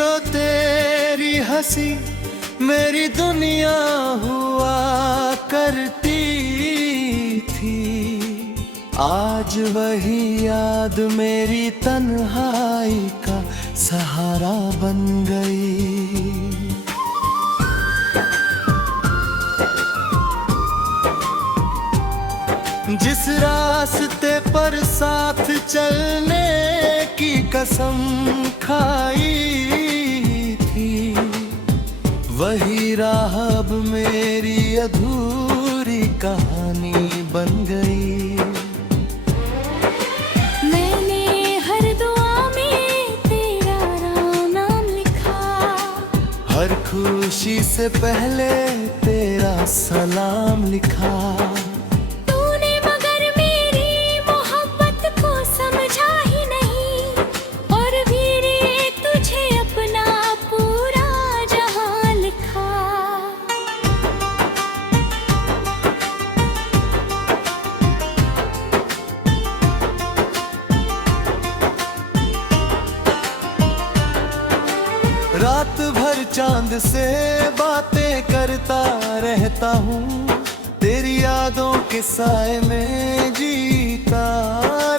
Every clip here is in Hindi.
जो तेरी हंसी मेरी दुनिया हुआ करती थी, आज वही याद मेरी तन्हाई का सहारा बन गई। जिस रास्ते पर साथ चलने की कसम खाई थी, वही राह अब मेरी अधूरी कहानी बन गई। मैंने हर दुआ में तेरा नाम लिखा, हर खुशी से पहले तेरा सलाम लिखा। रात भर चांद से बातें करता रहता हूँ, तेरी यादों के साए में जीता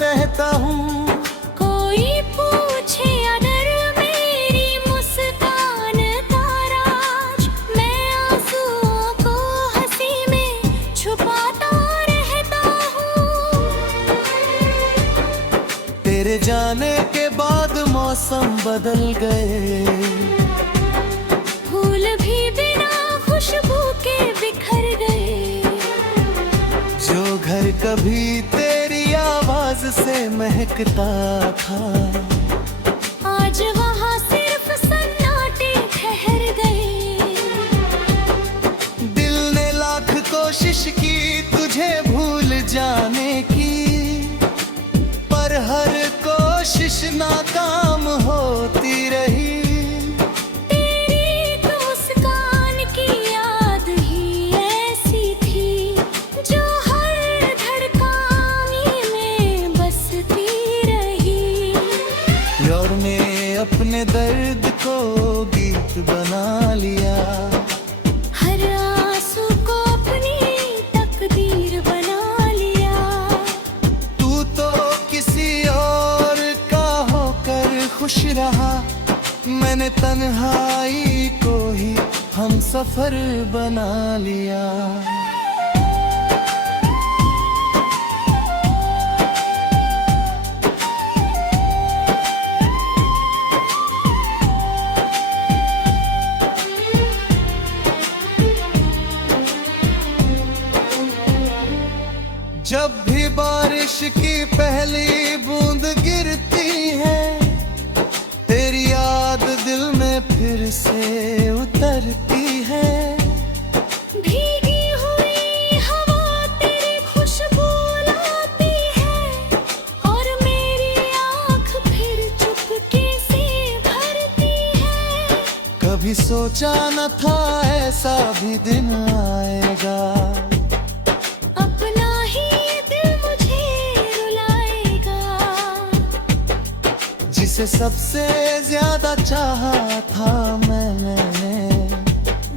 रहता हूँ। कोई पूछे अगर मेरी मुस्कान का राज, मैं आंसुओं को हंसी में छुपाता रहता हूँ। तेरे जाने के बाद मौसम बदल गए, फूल भी बिना खुशबू के बिखर गए। जो घर कभी तेरी आवाज से महकता था, आज वहाँ सिर्फ सन्नाटे ठहर गए। दिल ने लाख कोशिश की तुझे भूल जाने की, पर हर कोशिश नाकाम होती रही। अपने दर्द को गीत बना लिया, हर आंसू को अपनी तकदीर बना लिया। तू तो किसी और का होकर खुश रहा, मैंने तन्हाई को ही हम सफर बना लिया। जब भी बारिश की पहली बूंद गिरती है, तेरी याद दिल में फिर से उतरती है। भीगी हुई हवा तेरी खुशबू लाती है, और मेरी आँख फिर चुपके से भरती है। कभी सोचा न था ऐसा भी दिन आएगा, जिसे सबसे ज्यादा चाहा था मैंने,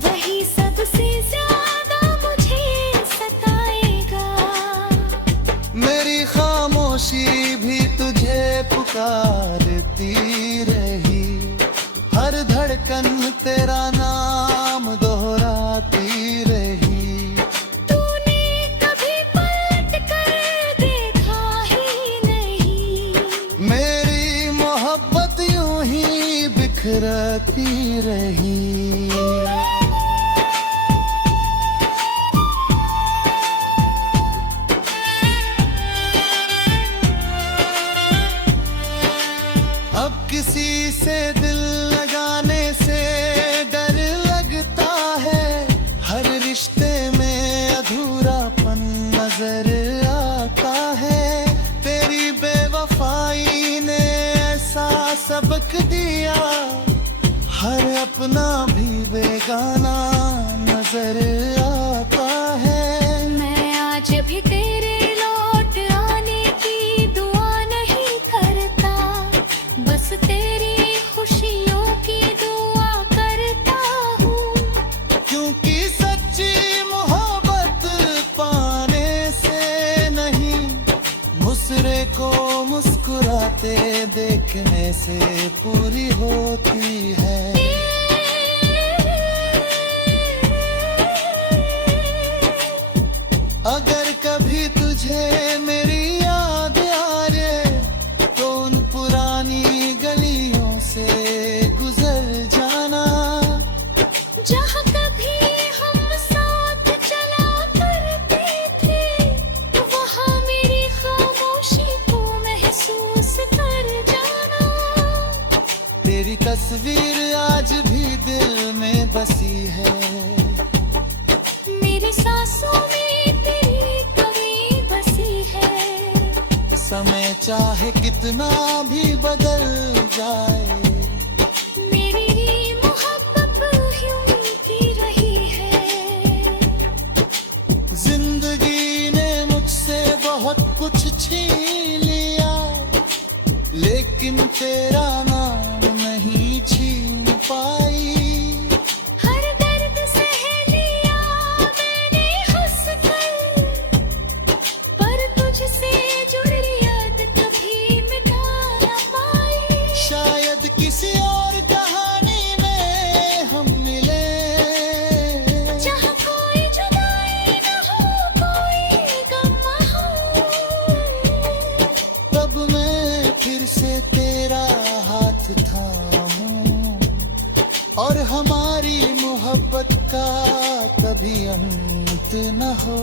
वही सबसे ज्यादा मुझे सताएगा। मेरी खामोशी भी तुझे पुकारती रही, हर धड़कन तेरा नाम दोहराती रही। बिखरती रही। अब किसी से दिल लगाने से डर लगता है, हर रिश्ते में अधूरापन नजर आता है। तेरी बेवफाई ने ऐसा सबक दिया, हर अपना भी बेगाना नजर आता है। मैं आज भी तेरे लौट आने की दुआ नहीं करता, बस तेरी खुशियों की देखने से पूरी होती है। अगर कभी तुझे मेरी याद आ रे तो उन पुरानी गलियों से गुजर जाना, जहाँ कभी हम साथ चला करते थे, वहाँ मेरी खामोशी को महसूस कर जाना। तेरी तस्वीर आज भी दिल में बसी है, मेरी सांसों में तेरी कमी बसी है। समय चाहे कितना भी बदल जाए, मेरी मोहब्बत यूं की रही है। जिंदगी ने मुझसे बहुत कुछ छीन लिया, लेकिन तेरा नाम नहीं छीन पाई। हर दर्द सह लिया मैंने हंस कर, पर तुझसे जुड़ी याद कभी मिटा न पाई। शायद किसी और कहानी में हम मिले, जहाँ कोई जुदाई न हो, कोई गम हो, तब मैं फिर से तेरा हाथ थामूं और हमारी मोहब्बत का कभी अंत न हो।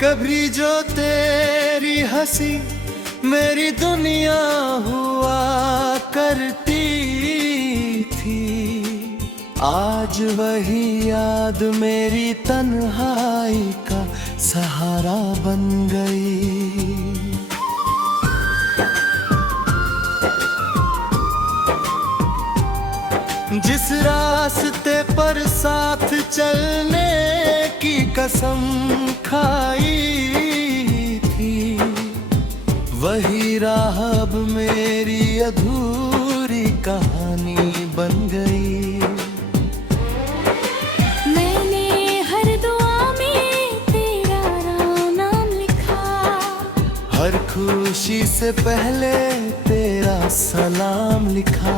कभी जो तेरी हंसी मेरी दुनिया हुआ करती थी, आज वही याद मेरी तन्हाई का सहारा बन गई। जिस रास्ते पर साथ चलने की कसम खाई थी, वही राह अब मेरी अधूरी कहानी बन गई। मैंने हर दुआ में तेरा नाम लिखा, हर खुशी से पहले तेरा सलाम लिखा।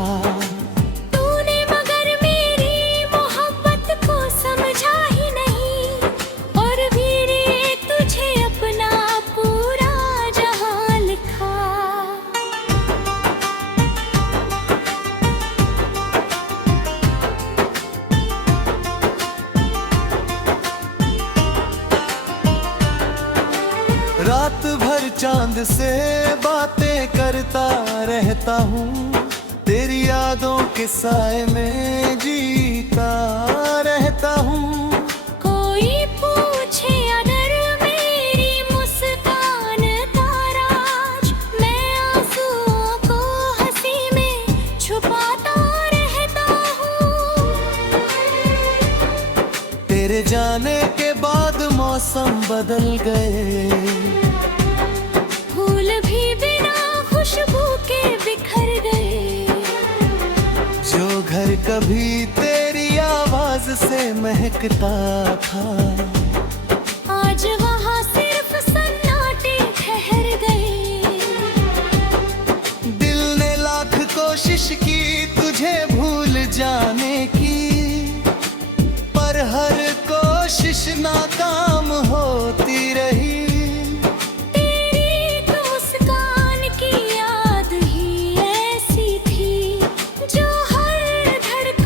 रात भर चांद से बातें करता रहता हूँ, तेरी यादों के साए में जीता रहता हूँ। कोई पूछे अगर मेरी मुस्कान का राज, मैं आंसुओं को हंसी में छुपाता रहता हूँ। तेरे जाने के बाद मौसम बदल गए, फूल भी बिना खुशबू के बिखर गए। जो घर कभी तेरी आवाज से महकता था, आज वहाँ सिर्फ सन्नाटे ठहर गए। दिल ने लाख कोशिश की तुझे भूल जाने की, पर हर कोशिश नाकाम होती रही। तेरी तो मुस्कान की याद ही ऐसी थी, जो हर धड़कन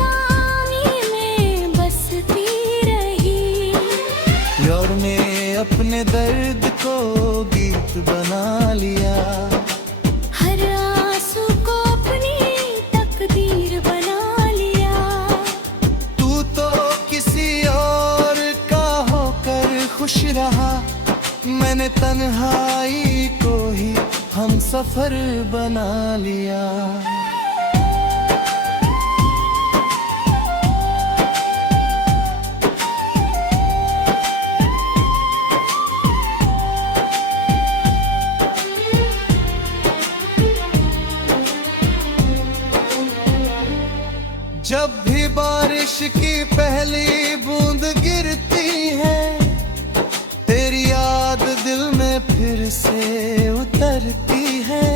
मैंने तन्हाई को ही हम सफर बना लिया। जब भी बारिश की पहली बूंद गिरती है, तेरी याद दिल में फिर से उतरती है।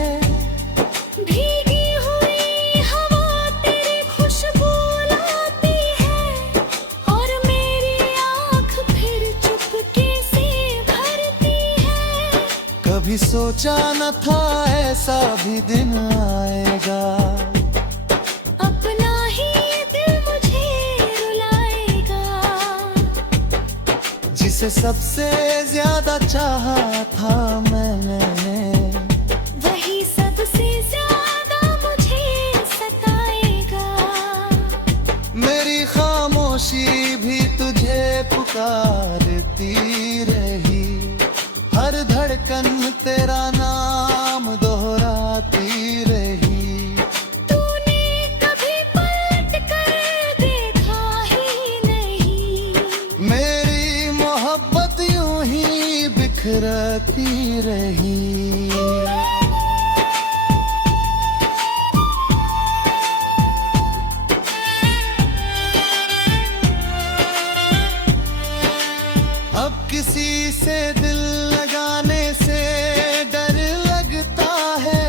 भीगी हुई हवा तेरी खुशबू लाती है और मेरी आँख फिर चुपके से भरती है। कभी सोचा न था ऐसा भी दिन आएगा, अपना ही दिल मुझे रुलाएगा। जिसे सबसे ज्यादा चाहा था मैंने, वही सबसे ज्यादा मुझे सताएगा। मेरी खामोशी भी तुझे पुकारती रही, हर धड़कन तेरा नाम दोहराती रही। तूने कभी पलट कर देखा ही नहीं, मेरी मोहब्बत यूं ही बिखरती रही। अब किसी से दिल लगाने से डर लगता है,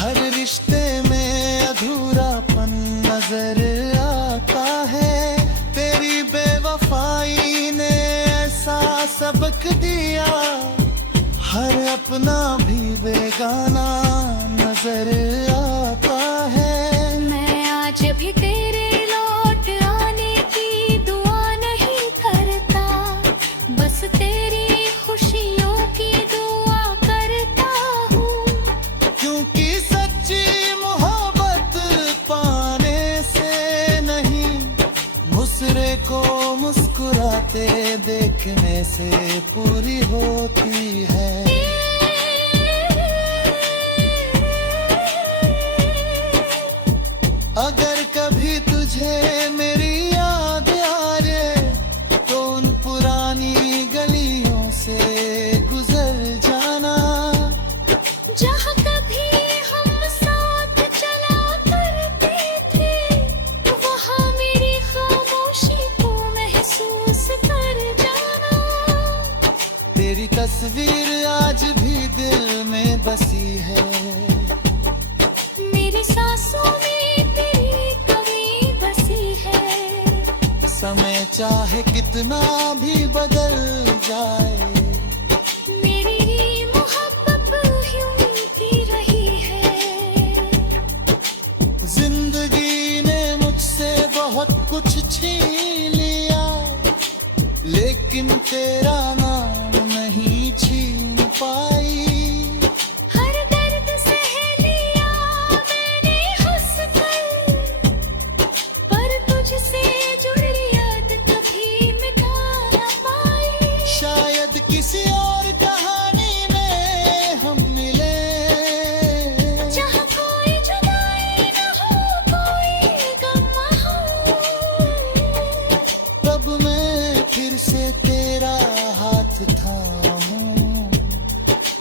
हर रिश्ते में अधूरापन नजर आता है। तेरी बेवफाई ने ऐसा सबक दिया, हर अपना भी बेगाना नजर आता है। मैं आज भी तेरे लौट आने की दुआ नहीं करता, बस तेरी खुशियों की दुआ करता हूँ। क्योंकि सच्ची मोहब्बत पाने से नहीं, दूसरे को मुस्कुराते देखने से पूरी होती है। अगर कभी तुझे मेरी याद आ जाए, तो उन पुरानी गलियों से गुजर जाना। जहाँ कभी हम साथ चला करते थे, वहाँ मेरी खामोशी को महसूस कर जाना। तेरी तस्वीर आज भी दिल में बसी है, मेरी सांसों में तेरी कमी बसी है। समय चाहे कितना भी बदल जाए, मेरी ही मोहब्बत यूं मिलती रही है। जिंदगी ने मुझसे बहुत कुछ छीन लिया, लेकिन तेरा नाम नहीं छीन पाई। हर दर्द सह लिया मैंने हंस कर, पर तुझसे जुड़ी याद कभी मिटा न पाई। शायद किसी और कहानी में हम मिले, जहाँ कोई जुदाई न हो, कोई गम न हो। तब मैं फिर से तेरा हाथ थामूं,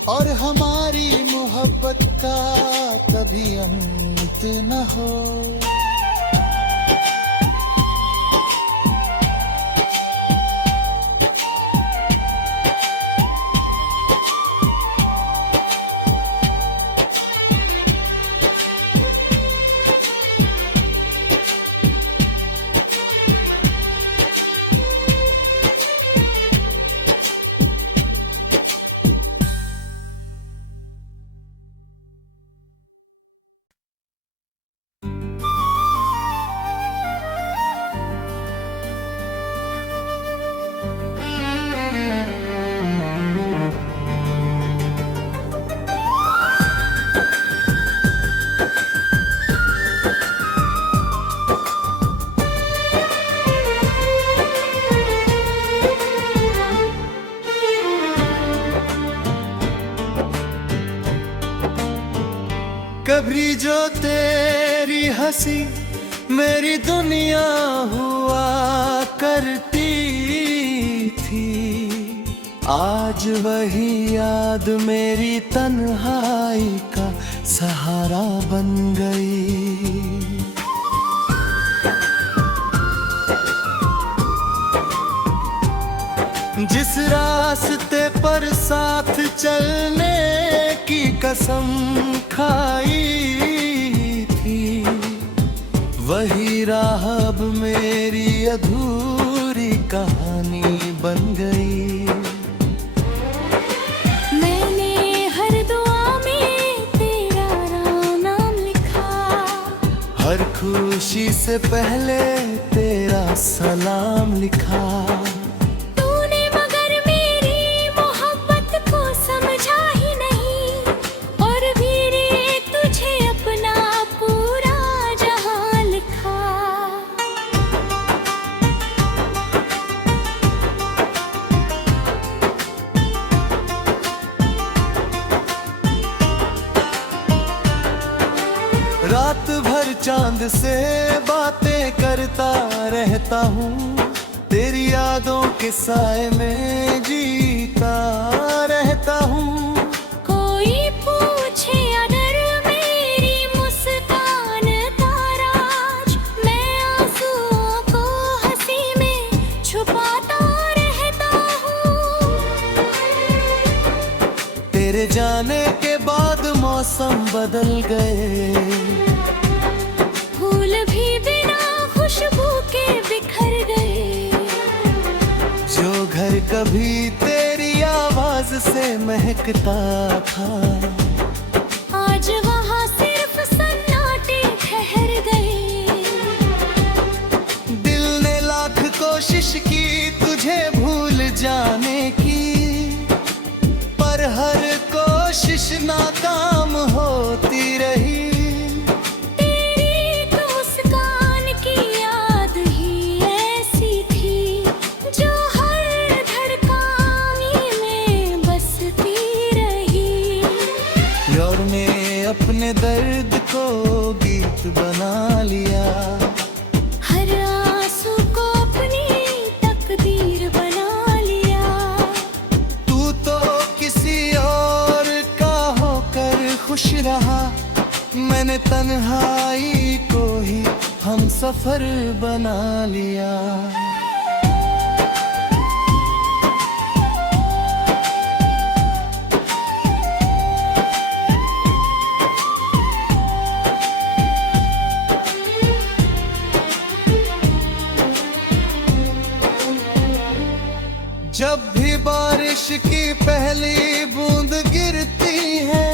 और हमारी मोहब्बत का कभी अंत न हो। भी जो तेरी हंसी मेरी दुनिया हुआ करती थी, आज वही याद मेरी तन्हाई का सहारा बन गई। जिस रास्ते पर साथ चलने की कसम खाई थी, वही राह अब मेरी अधूरी कहानी बन गई। मैंने हर दुआ में तेरा नाम लिखा, हर खुशी से पहले तेरा सलाम लिखा। रात भर चांद से बातें करता रहता हूँ, तेरी यादों के साए में जीता रहता हूँ। कोई पूछे अगर मेरी मुस्कान का राज, मैं आंसुओं को हंसी में छुपाता रहता हूँ। तेरे जाने के बाद मौसम बदल गए, फूल भी बिना खुशबू के बिखर गए। जो घर कभी तेरी आवाज से महकता था, आज वहाँ सिर्फ सन्नाटे ठहर गए। दिल ने लाख कोशिश की तुझे भूल जाने की, पर हर कोशिश नाकाम होती रही। अपने दर्द को गीत बना लिया, हर आंसू को अपनी तकदीर बना लिया। तू तो किसी और का होकर खुश रहा, मैंने तन्हाई को ही हम सफर बना लिया। जब भी बारिश की पहली बूंद गिरती है,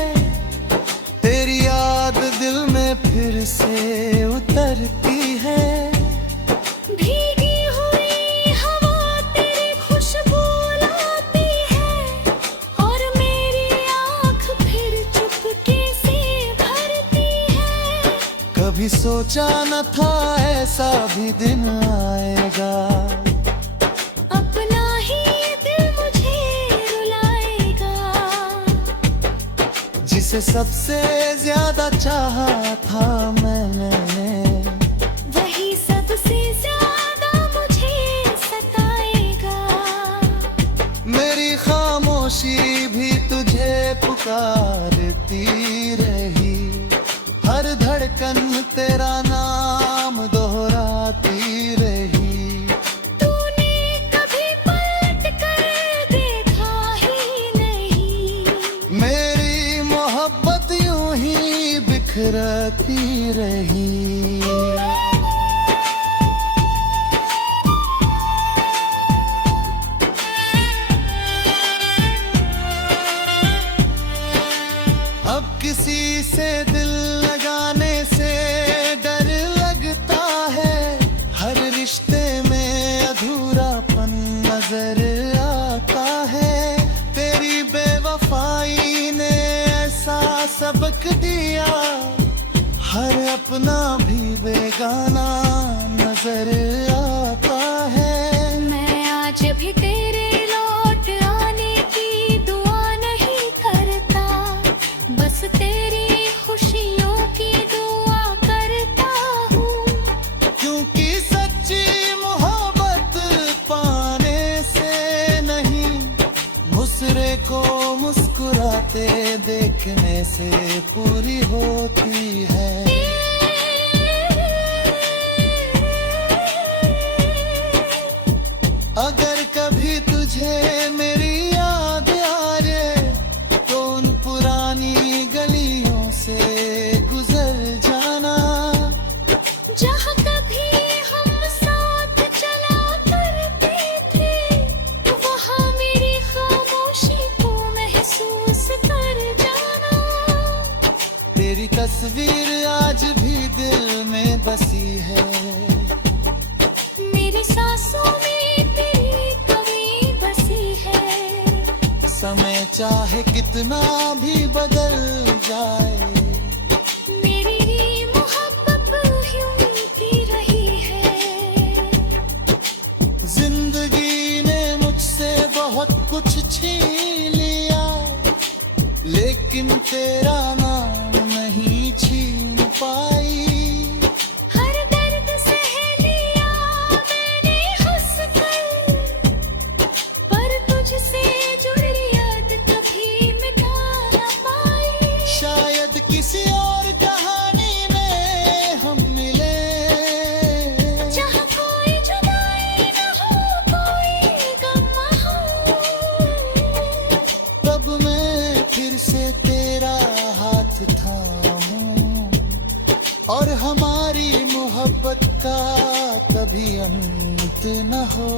तेरी याद दिल में फिर से उतरती है। भीगी हुई हवा तेरी खुशबू लाती है, और मेरी आँख फिर चुपके से भरती है। कभी सोचा न था ऐसा भी दिन आएगा, जिसे सबसे ज्यादा चाहा था मैंने, वही सबसे ज्यादा मुझे सताएगा। मेरी खामोशी भी तुझे पुकारती रही, हर धड़कन तेरा नाम दोहराती रही। बिखरती रही। अब किसी से दिल लगाने से डर लगता है, हर रिश्ते में अधूरापन नजर आता है। तेरी बेवफाई ने ऐसा सबक दिया, हर अपना भी बेगाना नजर आता है। मैं आज भी तेरे लौट आने की दुआ नहीं करता, बस तेरी खुशियों बातें देखने से पूरी होती है। अगर कभी तुझे मेरी याद आ रे तो उन पुरानी गलियों से गुजर जाना, जहाँ कभी हम साथ चला करते थे, वहाँ मेरी खामोशी को महसूस कर जाना। तेरी तस्वीर आज भी दिल में बसी है, मेरी सांसों में तेरी कमी बसी है। समय चाहे कितना भी बदल जाए, मेरी मोहब्बत यूं की रही है। जिंदगी ने मुझसे बहुत कुछ छीन लिया, लेकिन तेरा नाम नहीं छीन पाई। हर दर्द सह लिया मैंने हंस कर, पर तुझसे जुड़ी याद कभी मिटा न पाई। शायद किसी और कहानी में हम मिले, जहाँ कोई जुदाई न हो, कोई गम न हो। तब मैं फिर से तेरा हाथ थामूं और हमारी मोहब्बत का कभी अंत न हो।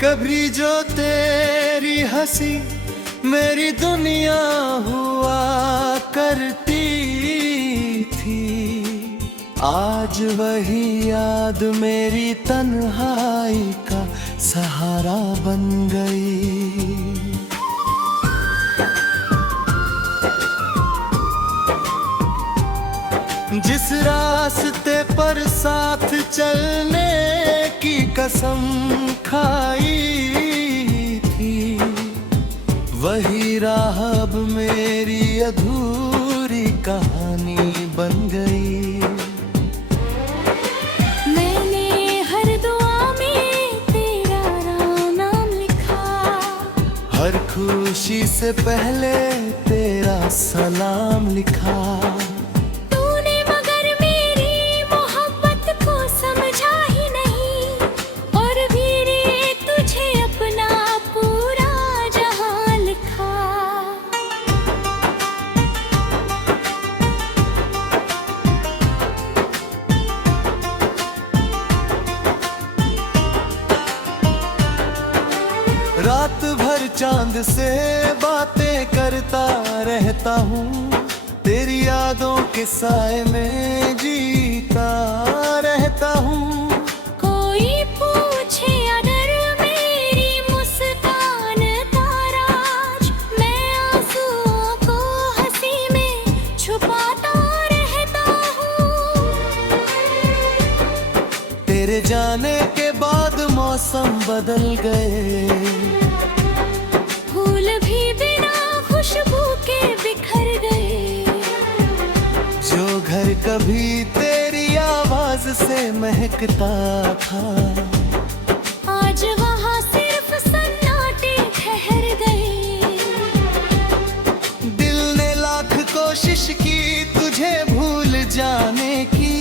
कभी जो तेरी हंसी मेरी दुनिया हुआ करती थी, आज वही याद मेरी तन्हाई का सहारा बन गई। जिस रास्ते पर साथ चलने की कसम खाई थी, वही राह अब मेरी अधूरी कहानी बन गई। मैंने हर दुआ में तेरा नाम लिखा, हर खुशी से पहले तेरा सलाम लिखा। रात भर चांद से बातें करता रहता हूँ, तेरी यादों के साए में जीता रहता हूँ। कोई पूछे अगर मेरी मुस्कान का राज, मैं आंसुओं को हंसी में छुपाता रहता हूँ। तेरे जाने के बाद मौसम बदल गए, फूल भी बिना खुशबू के बिखर गए। जो घर कभी तेरी आवाज से महकता था, आज वहाँ सिर्फ सन्नाटे ठहर गए। दिल ने लाख कोशिश की तुझे भूल जाने की,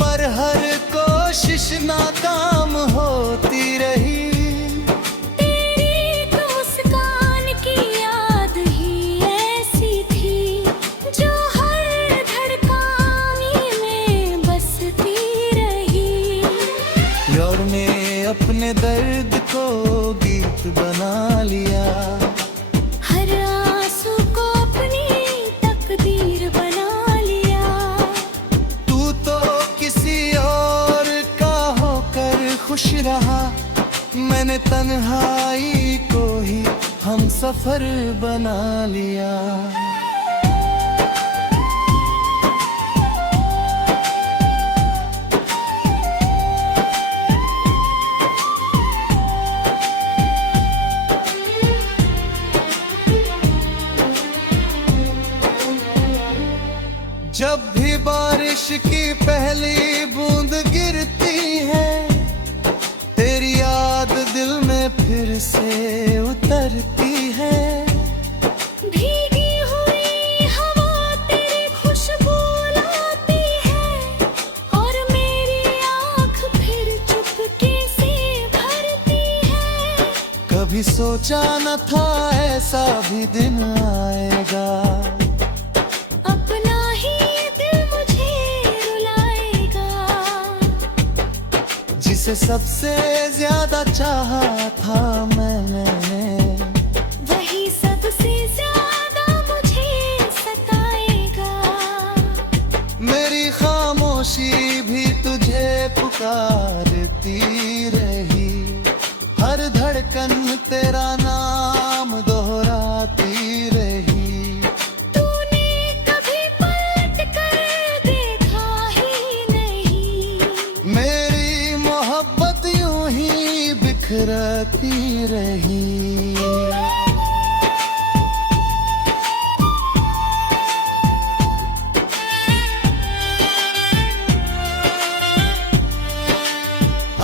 पर हर कोशिश नाकाम होती रही। तेरी मुस्कान की याद ही ऐसी थी जो हम सफर बना लिया। जब भी बारिश की पहली बूंद गिरती है, तेरी याद दिल में फिर से उतरती है। भीगी हुई हवा तेरी खुशबू लाती है और मेरी आँख फिर चुपके से भरती है। कभी सोचा न था ऐसा भी दिन आएगा, अपना ही दिल मुझे रुलाएगा। जिसे सबसे ज्यादा चाहा था मैंने, वही सबसे ज्यादा मुझे सताएगा। मेरी खामोशी भी तुझे पुकारती रही, हर धड़कन तेरा नाम दोहराती रही। तूने कभी पलट कर देखा ही नहीं, मेरी मोहब्बत यूं ही बिखरती रही।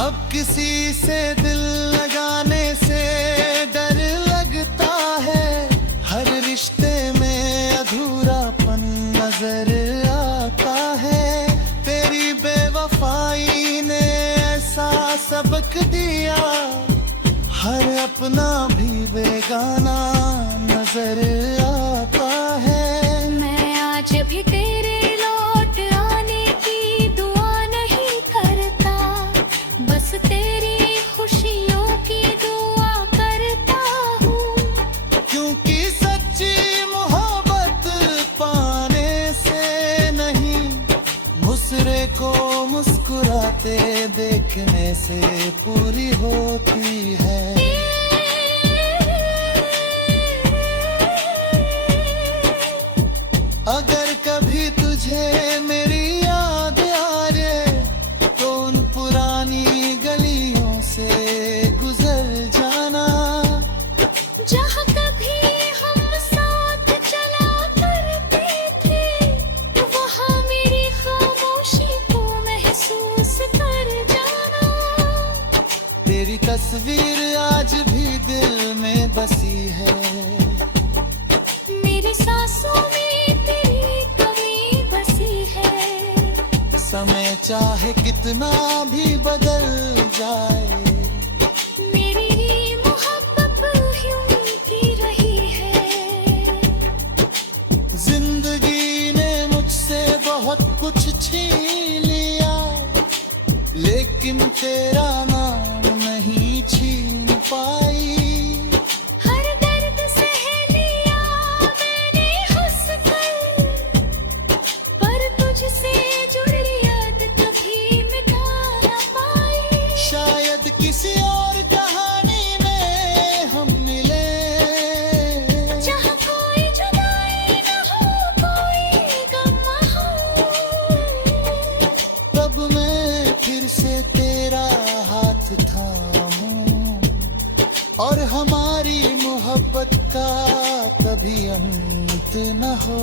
अब किसी से दिल लगाने से डर लगता है, हर रिश्ते में अधूरापन नजर आता है। तेरी बेवफाई ने ऐसा सबक दिया, हर अपना भी बेगाना नजर आता है। मैं आज भी तेरे लौट आने की दुआ नहीं करता, बस तेरी खुशियों की दुआ करता हूँ। क्योंकि सच्ची मोहब्बत पाने से नहीं, मुसरे को मुस्कुराते देखने से पूरी होती है। अगर कभी तुझे मेरी याद आ जाए, तो उन पुरानी गलियों से गुजर जाना। जहाँ कभी हम साथ चला करते थे, वहाँ मेरी खामोशी को महसूस कर जाना। तेरी तस्वीर आज भी दिल में बसी है, मेरी सांसों में तेरी कमी बसी है। समय चाहे कितना भी बदल जाए, मेरी मोहब्बत यूं की रही है। जिंदगी ने मुझसे बहुत कुछ छीन लिया, लेकिन तेरा नाम नहीं छीन पाई। हर दर्द सह लिया मैंने हंस कर, पर तुझसे जुड़ी याद कभी मिटा न पाई। शायद किसी और कहानी में हम मिले, जहाँ कोई जुदाई न हो, कोई गम न हो। तब मैं फिर से तेरा हाथ थामूं, और हमारी मोहब्बत का कभी अंत न हो।